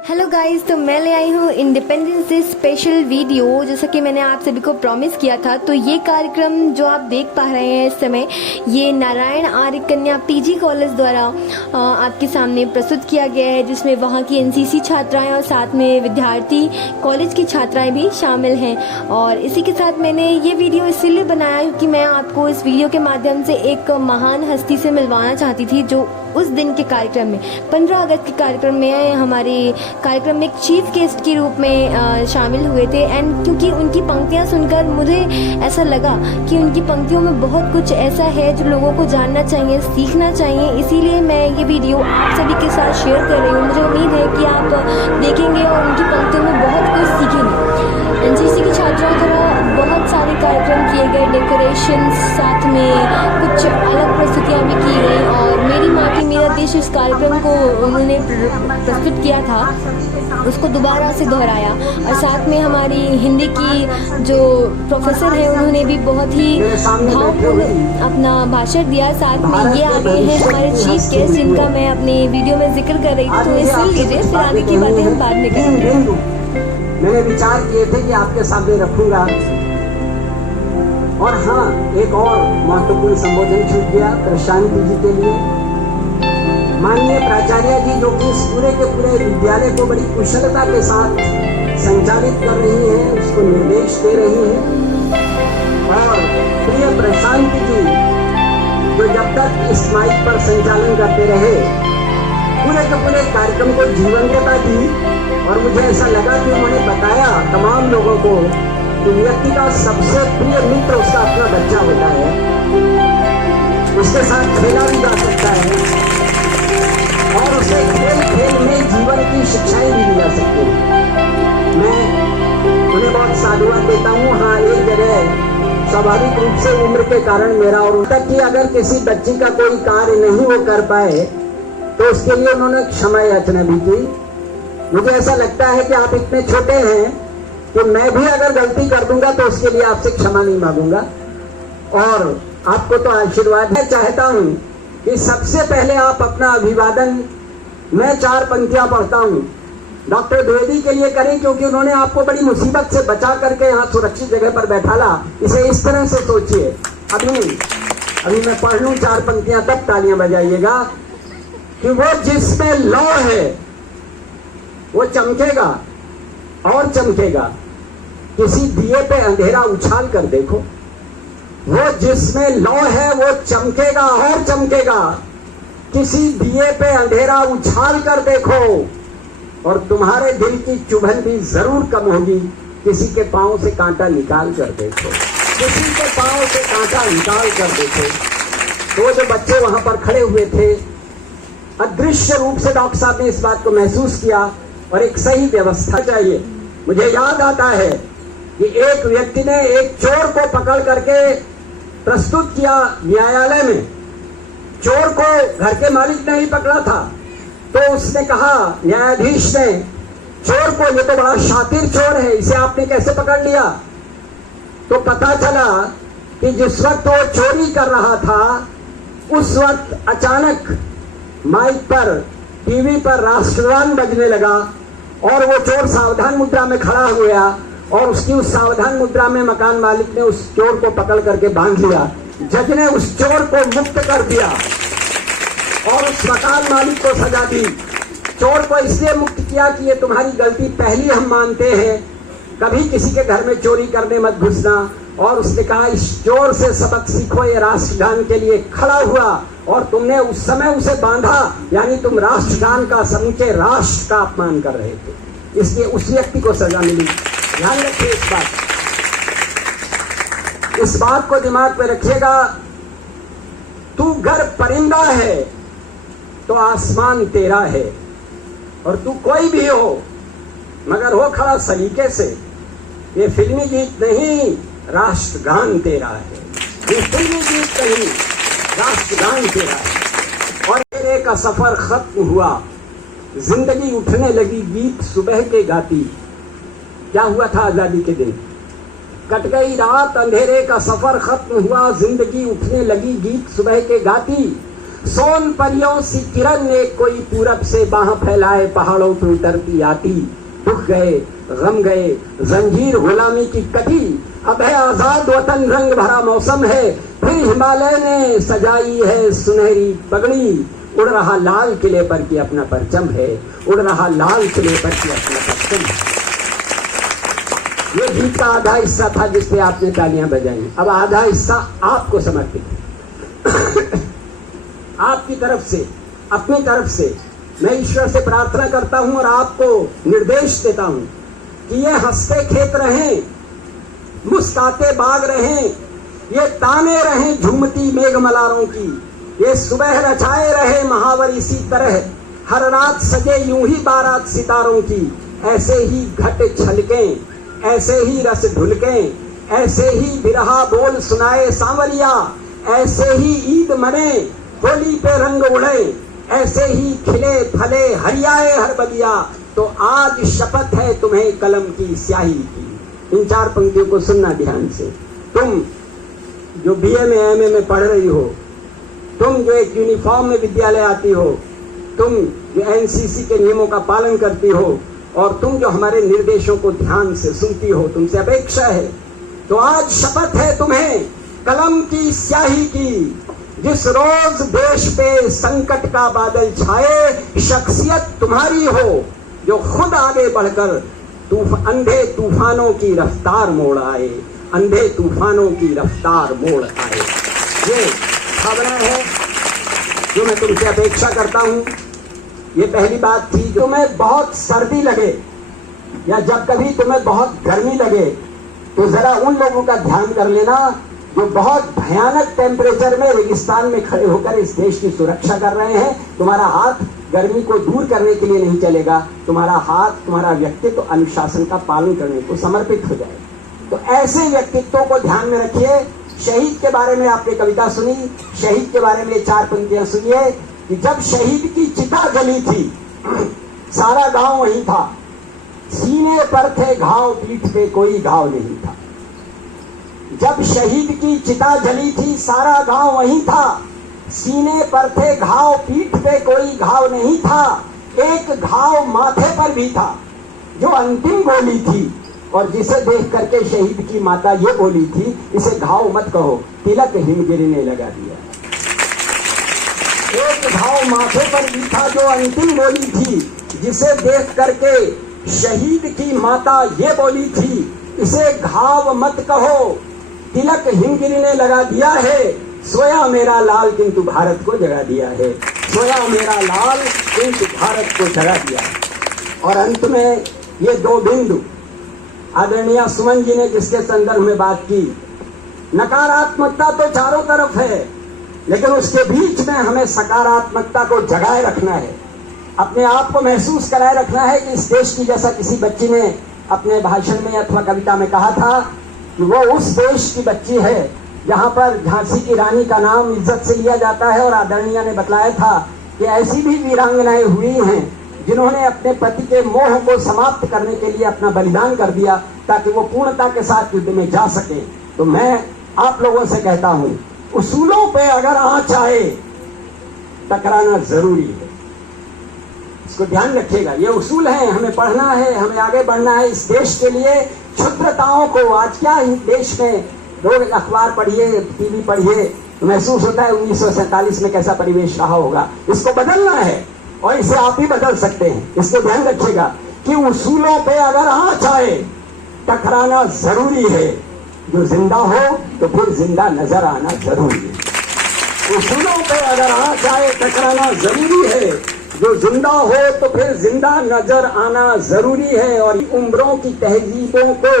Hello guys, तो मैं ले आई हूँ इंडिपेंडेंस डे स्पेशल वीडियो। जैसा कि मैंने आप सभी को प्रॉमिस किया था, तो ये कार्यक्रम जो आप देख पा रहे हैं इस समय, ये नारायण आर्य कन्या पीजी कॉलेज द्वारा आपके सामने प्रस्तुत किया गया है, जिसमें वहाँ की एनसीसी छात्राएं और साथ में विद्यार्थी कॉलेज की छात्राएं भी शामिल हैं। और इसी के साथ मैंने ये वीडियो इसीलिए बनाया क्योंकि मैं आपको इस वीडियो के माध्यम से एक महान हस्ती से मिलवाना चाहती थी, जो उस दिन के कार्यक्रम में 15 अगस्त के कार्यक्रम में हमारे कार्यक्रम में एक चीफ गेस्ट के रूप में शामिल हुए थे। एंड क्योंकि उनकी पंक्तियां सुनकर मुझे ऐसा लगा कि उनकी पंक्तियों में बहुत कुछ ऐसा है जो लोगों को जानना चाहिए, सीखना चाहिए, इसीलिए मैं ये वीडियो आप सभी के साथ शेयर कर रही हूँ। मुझे उम्मीद है कि आप देखेंगे और उनकी पंक्तियों में बहुत कुछ सीखेंगे। एनसीसी की छात्राओं द्वारा बहुत सारे कार्यक्रम किए गए, डेकोरेशन, साथ में कुछ अलग प्रस्तुतियाँ भी की गई और मेरी माँ की मेरा देश इस कार्यक्रम को उन्होंने प्रस्तुत किया था, उसको दोबारा से दोहराया। और साथ में हमारी हिंदी की जो प्रोफेसर है उन्होंने भी बहुत ही भावपूर्ण अपना भाषण दिया। साथ में ये आगे हैं हमारे चीफ गेस्ट, जिनका मैं अपने वीडियो में जिक्र कर रही थी, तो इसे सुन लीजिए, फिर आगे की बातें हम बाद में करेंगे। मैंने विचार किए थे कि आपके सामने रखूंगा। और हाँ, एक और महत्वपूर्ण संबोधन छूट गया प्रशांति जी के लिए। माननीय प्राचार्य जी, जो कि इस पूरे के पूरे विद्यालय को बड़ी कुशलता के साथ संचालित कर रही हैं, उसको निर्देश दे रही हैं। और प्रिय प्रशांति जी, जो जब तक इस माइक पर संचालन करते रहे, पूरे के पूरे कार्यक्रम को जीवंतता दी। और मुझे ऐसा लगा कि उन्होंने बताया तमाम लोगों को कि व्यक्ति का सबसे प्रिय मित्र उसका अपना बच्चा होता है, उसके साथ खेला भी जा सकता है और उसे खेल खेल में जीवन की शिक्षाएं भी दी जा सकती हैं। मैं उन्हें बहुत साधुवाद देता हूँ। हाँ, एक जगह स्वाभाविक रूप से उम्र के कारण मेरा और तक कि अगर किसी बच्ची का कोई कार्य नहीं वो कर पाए तो उसके लिए उन्होंने क्षमा याचना भी की। मुझे ऐसा लगता है कि आप इतने छोटे हैं कि मैं भी अगर गलती कर दूंगा तो उसके लिए आपसे क्षमा नहीं मांगूंगा। और आपको तो आशीर्वाद मैं चाहता हूं कि सबसे पहले आप अपना अभिवादन, मैं 4 पंक्तियां पढ़ता हूं, डॉक्टर द्विवेदी के लिए करें, क्योंकि उन्होंने आपको बड़ी मुसीबत से बचा करके यहाँ सुरक्षित जगह पर बैठाला। इसे इस तरह से सोचिए। अभी मैं पढ़ लूं 4 पंक्तियां, तब तालियां बजाइएगा। कि वो जिसमें लौ है वो चमकेगा और चमकेगा, किसी दिए पे अंधेरा उछाल कर देखो। वो जिसमें लौ है वो चमकेगा और चमकेगा, किसी दिए पे अंधेरा उछाल कर देखो। और तुम्हारे दिल की चुभन भी जरूर कम होगी, किसी के पांव से कांटा निकाल कर देखो, किसी के पांव से कांटा निकाल कर देखो। तो जो बच्चे वहां पर खड़े हुए थे, अदृश्य रूप से डॉक्टर साहब ने इस बात को महसूस किया और एक सही व्यवस्था चाहिए। मुझे याद आता है कि एक व्यक्ति ने एक चोर को पकड़ करके प्रस्तुत किया न्यायालय में। चोर को घर के मालिक ने ही पकड़ा था, तो उसने कहा, न्यायाधीश ने चोर को, ये तो बड़ा शातिर चोर है, इसे आपने कैसे पकड़ लिया? तो पता चला कि जिस वक्त वो चोरी कर रहा था, उस वक्त अचानक माइक पर, टीवी पर राष्ट्रगान बजने लगा और वो चोर सावधान मुद्रा में खड़ा हुआ और उसकी उस सावधान मुद्रा में मकान मालिक ने उस चोर को पकड़ करके बांध लिया। जज ने उस चोर को मुक्त कर दिया और उस मकान मालिक को सजा दी। चोर को इसलिए मुक्त किया कि ये तुम्हारी गलती पहली हम मानते हैं, कभी किसी के घर में चोरी करने मत घुसना। और उसने कहा, इस चोर से सबक सीखो, ये राष्ट्रगान के लिए खड़ा हुआ और तुमने उस समय उसे बांधा, यानी तुम राष्ट्रगान का, समूचे राष्ट्र का अपमान कर रहे थे, इसलिए उस व्यक्ति को सजा मिली। ध्यान रखिए इस बात को दिमाग में रखिएगा। तू घर परिंदा है तो आसमान तेरा है, और तू कोई भी हो मगर हो खड़ा सलीके से। ये फिल्मी गीत नहीं, राष्ट्रगान तेरा है। ये फिल्मी गीत नहीं, राष्ट्रगान तेरा है। और मेरे का सफर खत्म हुआ, जिंदगी उठने लगी गीत सुबह के गाती। क्या हुआ था आजादी के दिन? कट गई रात, अंधेरे का सफर खत्म हुआ, जिंदगी उठने लगी गीत सुबह के गाती। सोन परियों सी किरण ने कोई पूरब से बाह फैलाए पहाड़ों पे उतरती आती। दुख गए गम गए जंजीर गुलामी की कटी, अब है आजाद वतन रंग भरा मौसम है। फिर हिमालय ने सजाई है सुनहरी पगड़ी, उड़ रहा लाल किले पर की अपना परचम है, उड़ रहा लाल किले पर की अपना परचम है। ये गीत का आधा हिस्सा था जिसपे आपने तालियां बजाई। अब आधा हिस्सा आपको समर्पित है। आपकी तरफ से, अपनी तरफ से मैं ईश्वर से प्रार्थना करता हूं और आपको निर्देश देता हूं कि ये हंसते खेत रहें, मुस्काते बाग रहें, ये ताने रहें झूमती मेघमलारों की, ये सुबह रचाए रहे महावर इसी तरह, हर रात सजे यूं ही बारात सितारों की। ऐसे ही घट छलकें, ऐसे ही रस ढुलकें, ऐसे ही बिरहा बोल सुनाए सांवरिया, ऐसे ही ईद मने होली पे रंग उड़े, ऐसे ही खिले फले हरियाए हर बलिया। तो आज शपथ है तुम्हें कलम की स्याही की। इन 4 पंक्तियों को सुनना ध्यान से। तुम जो बीए में एमए में पढ़ रही हो, तुम जो एक यूनिफॉर्म में विद्यालय आती हो, तुम जो एनसीसी के नियमों का पालन करती हो, और तुम जो हमारे निर्देशों को ध्यान से सुनती हो, तुमसे अपेक्षा है, तो आज शपथ है तुम्हें कलम की स्याही की। जिस रोज देश पे संकट का बादल छाए, शख्सियत तुम्हारी हो जो खुद आगे बढ़कर अंधे तूफानों की रफ्तार मोड़ आए, अंधे तूफानों की रफ्तार मोड़ आए। ये भावना है जो मैं तुमसे अपेक्षा करता हूं। ये पहली बात थी। जो तुम्हें बहुत सर्दी लगे या जब कभी तुम्हें बहुत गर्मी लगे, तो जरा उन लोगों का ध्यान कर लेना जो बहुत भयानक टेम्परेचर में रेगिस्तान में खड़े होकर इस देश की सुरक्षा कर रहे हैं। तुम्हारा हाथ गर्मी को दूर करने के लिए नहीं चलेगा, तुम्हारा हाथ, तुम्हारा व्यक्तित्व अनुशासन का पालन करने को समर्पित हो जाए। तो ऐसे व्यक्तित्वों को ध्यान में रखिए। शहीद के बारे में आपने कविता सुनी, शहीद के बारे में 4 पंक्तियां सुनिए कि जब शहीद की चिता जली थी, सारा गांव वहीं था, सीने पर थे घाव, पीठ पे कोई घाव नहीं था। जब शहीद की चिता जली थी, सारा गांव वहीं था, सीने पर थे घाव, पीठ पे कोई घाव नहीं था। एक घाव माथे पर भी था जो अंतिम गोली थी, और जिसे देख करके शहीद की माता ये बोली थी, इसे घाव मत कहो, तिलक हिमगिरी ने लगा दिया। एक घाव माथे पर भी था जो अंतिम गोली थी, जिसे देख करके शहीद की माता ये बोली थी, इसे घाव मत कहो, तिलक हिमगिरी ने लगा दिया है। सोया मेरा लाल किंतु भारत को जगा दिया है, सोया मेरा लाल किंतु भारत को जगा दिया। और अंत में ये 2 बिंदु आदरणीय सुमन जी ने जिसके संदर्भ में बात की, नकारात्मकता तो चारों तरफ है, लेकिन उसके बीच में हमें सकारात्मकता को जगाए रखना है, अपने आप को महसूस कराए रखना है कि इस देश की, जैसा किसी बच्ची ने अपने भाषण में अथवा कविता में कहा था कि वो उस देश की बच्ची है जहां पर झांसी की रानी का नाम इज्जत से लिया जाता है। और आदरणीय ने बतलाया था कि ऐसी भी वीरांगनाएं हुई हैं जिन्होंने अपने पति के मोह को समाप्त करने के लिए अपना बलिदान कर दिया ताकि वो पूर्णता के साथ युद्ध में जा सके। तो मैं आप लोगों से कहता हूं, उसूलों पे अगर आंच आए, टकराना जरूरी है। इसको ध्यान रखिएगा, ये उसूल है, हमें पढ़ना है, हमें आगे बढ़ना है इस देश के लिए। क्षुद्रताओं को, आज क्या देश में रोज अखबार पढ़िए, टीवी पढ़िए, तो महसूस होता है 1947 में कैसा परिवेश रहा होगा। इसको बदलना है और इसे आप ही बदल सकते हैं। इसको ध्यान रखिएगा कि उसूलों पे अगर आंच आए, टकराना जरूरी है। जो जिंदा हो तो फिर जिंदा नजर आना जरूरी है। उसूलों पे अगर आंच आए, टकराना जरूरी है। जो जिंदा हो तो फिर जिंदा नजर आना जरूरी है। और उम्रों की तहजीबों को,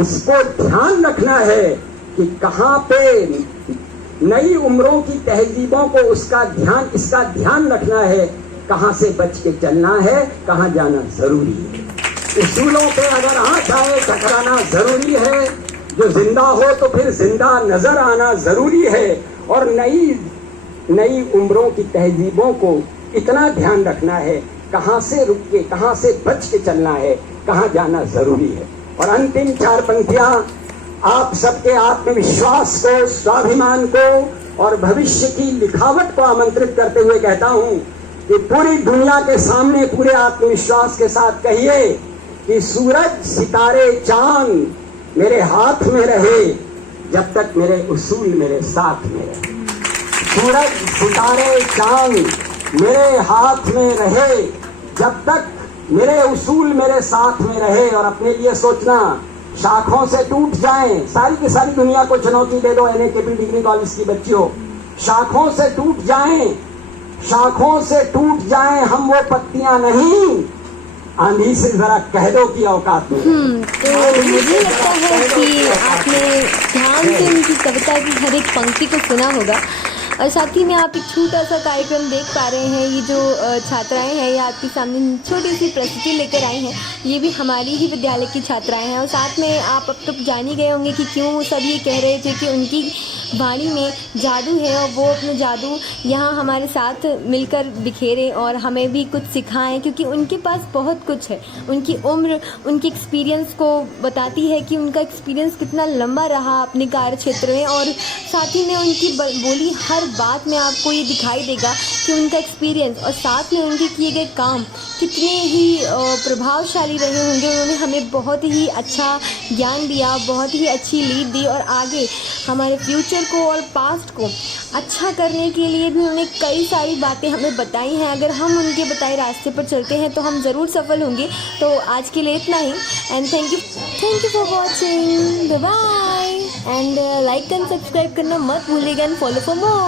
इसको ध्यान रखना है कि कहां पे नई उम्रों की तहजीबों को इसका ध्यान रखना है, कहां से बच के चलना है, कहां जाना जरूरी है। उसूलों पे अगर आंच आए, टकराना जरूरी है। जो जिंदा हो तो फिर जिंदा नजर आना जरूरी है। और नई उम्रों की तहजीबों को इतना ध्यान रखना है, कहां से रुक के, कहां से बच के चलना है, कहां जाना जरूरी है। और अंतिम 4 पंक्तियां आप सबके आत्मविश्वास को, स्वाभिमान को और भविष्य की लिखावट को आमंत्रित करते हुए कहता हूं कि पूरी दुनिया के सामने पूरे आत्मविश्वास के साथ कहिए कि सूरज, सितारे, चांद मेरे हाथ में रहे जब तक मेरे उसूल मेरे साथ में रहे। सूरज, सितारे, चांद मेरे हाथ में रहे जब तक मेरे उसूल मेरे साथ में रहे। और अपने लिए सोचना, शाखों से टूट जाएं, सारी की सारी दुनिया को चुनौती दे दो, NAKP डिग्री कॉलेज की बच्चियों, शाखों से टूट जाएं, शाखों से टूट जाएं हम वो पत्तियां नहीं, आंधी से जरा कह दो कि औकात में। तो मुझे लगता है कि आपने ध्यान से उनकी कविता की हर एक पंक्ति को सुना होगा। और साथ ही में आप एक छोटा सा कार्यक्रम देख पा रहे हैं। ये जो छात्राएं हैं, ये आपके सामने छोटी सी प्रस्तुति लेकर आई हैं। ये भी हमारी ही विद्यालय की छात्राएं हैं। और साथ में आप अब तक जान ही गए होंगे कि क्यों सब ये कह रहे थे कि उनकी वाणी में जादू है और वो अपने जादू यहाँ हमारे साथ मिलकर बिखेरे और हमें भी कुछ सिखाएं, क्योंकि उनके पास बहुत कुछ है। उनकी उम्र उनके एक्सपीरियंस को बताती है कि उनका एक्सपीरियंस कितना लंबा रहा अपने कार्य क्षेत्र में। और साथ ही में उनकी बोली हर बात में आपको ये दिखाई देगा कि उनका एक्सपीरियंस और साथ में उनके किए गए काम कितने ही प्रभावशाली रहे होंगे। उन्होंने हमें बहुत ही अच्छा ज्ञान दिया, बहुत ही अच्छी लीड दी और आगे हमारे फ्यूचर को और पास्ट को अच्छा करने के लिए भी उन्होंने कई सारी बातें हमें बताई हैं। अगर हम उनके बताए रास्ते पर चलते हैं तो हम ज़रूर सफल होंगे। तो आज के लिए इतना ही and thank you for watching. Bye bye and like and subscribe करना मत भूलिएगा एंड फॉलो फॉर मोर।